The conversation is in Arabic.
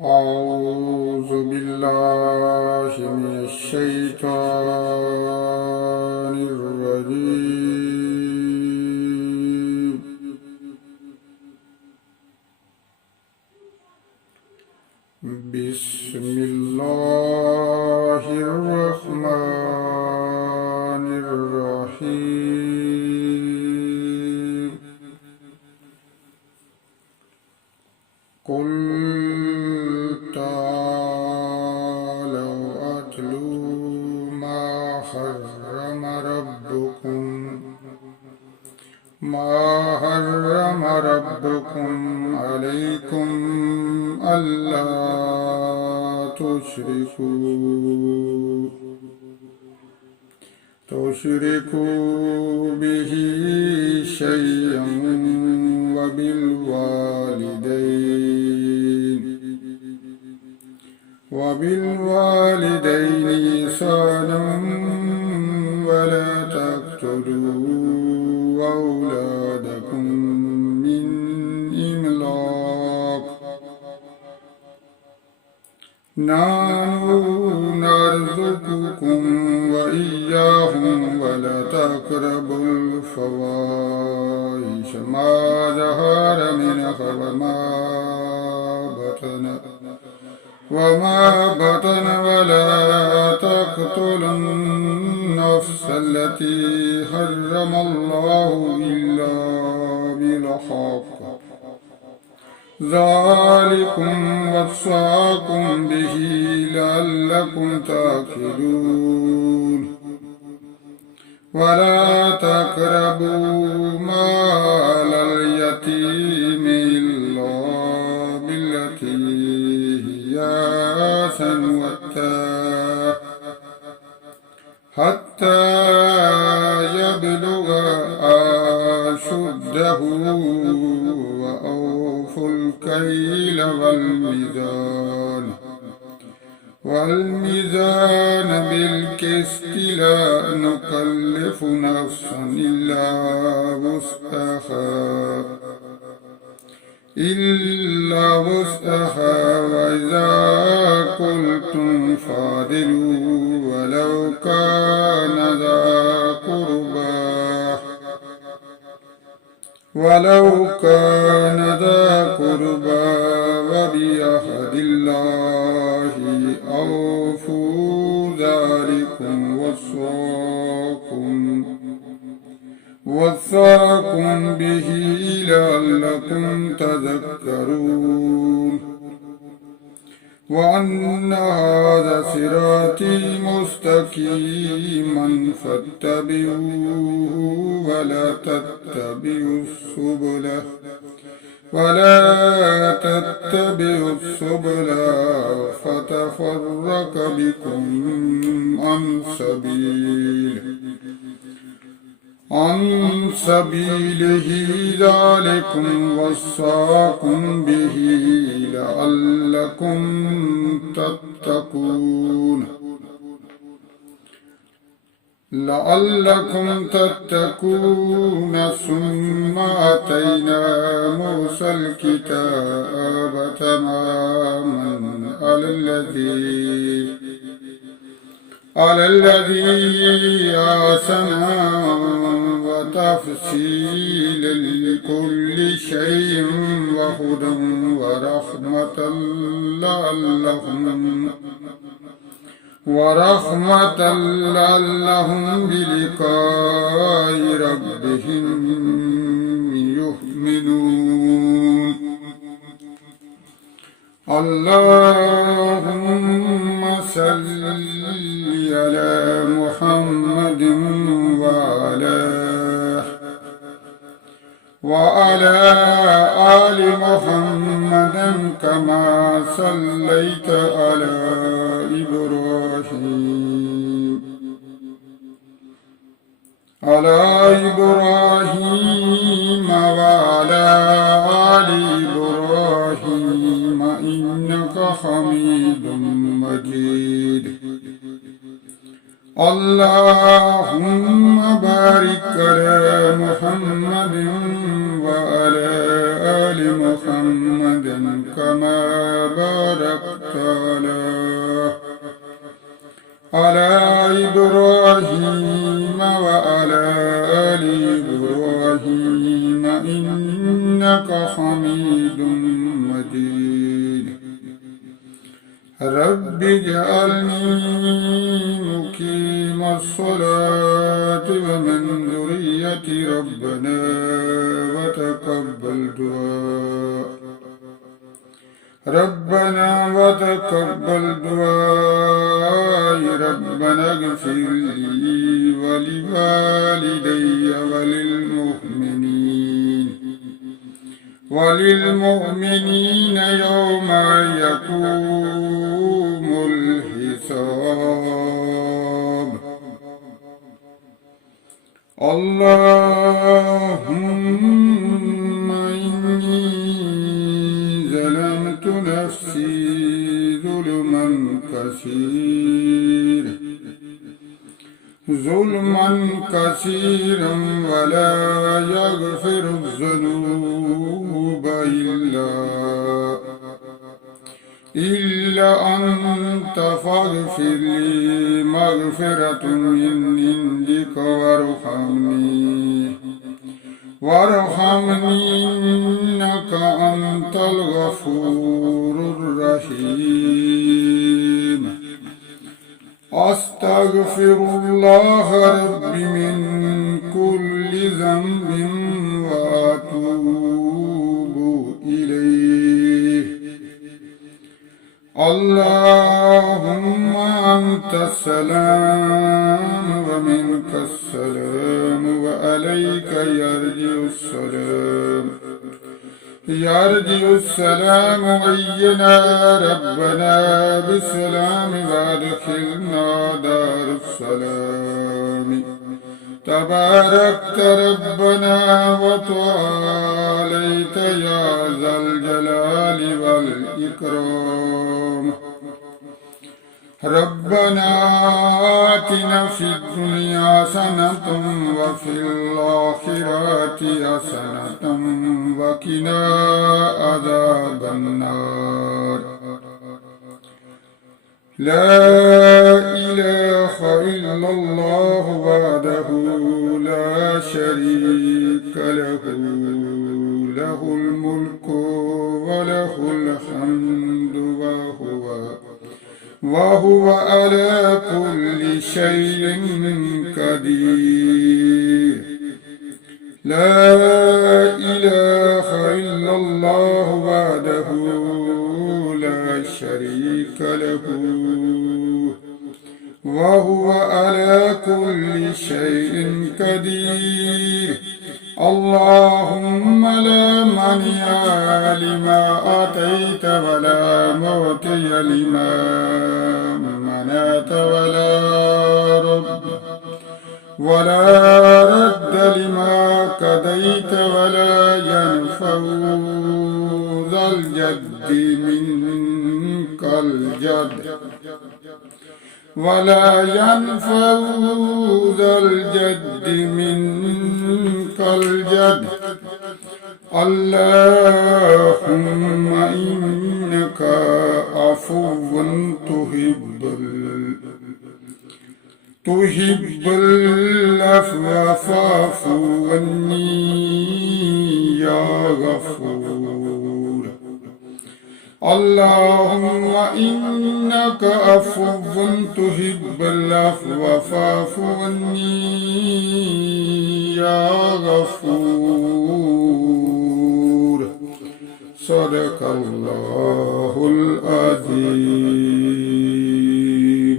أعوذ بالله من الشيطان الرجيم. بسم الله الرحمن الرحيم. قل تعالوا أتلوا ما حرم ربكم عليكم ألا تشركوا به شيئا وبالوالدين إحسانا ولا تقتلوا أولادكم من إملاق، نحن نرزقكم وإياهم ولا تقربوا الفواحش ما ظهر منها وما بطن ولا تقتلوا النفس التي حرم الله إلا بالحق، ذلكم وصاكم به لعلكم تعقلون. ولا تقربوا مال اليتيم إلا بالتي هي أحسن حتى يبلغ أشده، وأوفوا الكيل والميزان بالقسط، لا نكلف نفسا إلا وسعها، وإذا قلتم فاعدلوا ولو كان ذا قربى وبعهد الله أوفوا، ذلكم وصاكم به لعلكم تذكرون. وأن هذا صراطي مستقيما فاتبعوه ولا تتبعوا السبل فتفرق بكم عن سبيله، ذلكم وصاكم به لعلكم تتقون. ثم آتينا موسى الكتاب تماما على الذي أحسن وتفصيلا لكل شيء وهدى ورحمة لعلهم بلقاء ربهم يؤمنون. اللهم صل على محمد وعلى آل محمد كما صليت على إبراهيم وعلى آل إبراهيم إنك حميد مجيد. اللهم بارك على محمد وعلى آل محمد كما باركت تعالى على إبراهيم وعلى آل إبراهيم إنك حميد مجيد رب اجعلني مقيم الصلاة ومن ذريتي ربنا وتقبل دعاء ربنا وتقبل دعاء ربنا اغفر لي ولوالدي وللمؤمنين يوم يقوم الحساب اللهم إني ظلمت نفسي ظلما كثيرا ولا يغفر الذنوب إلا أنت فاغفر لي مغفرة من عندك وارحمني إنك أنت الغفور الرحيم أستغفر الله ربي من كل ذنب وأتوب إليه اللهم أنت السلام ومنك السلام وعليك يرجع السلام حينا ربنا بالسلام وادخلنا دار السلام تباركت ربنا وتعاليت يا ذا الجلال والإكرام ربنا آتنا في الدنيا حسنة وفي الآخرة حسنة وقنا عذاب النار لا إله إلا الله وحده لا شريك له له الملك وله الحمد وهو على كل شيء قدير لا إله إلا الله وحده لا شريك له وهو على كل شيء قدير اللهم لا مانع لما أعطيت ولا معطي لما منعت ولا رد لما قضيت ولا ينفع ذا الجد منك الجد ولا ينفع ذا الجد منك الجد اللهم إنك عفو تحب العفو فاعف عني يا غفور اللهم إنك عفو تحب العفو فاعف عني يا غفور صدق الله العظيم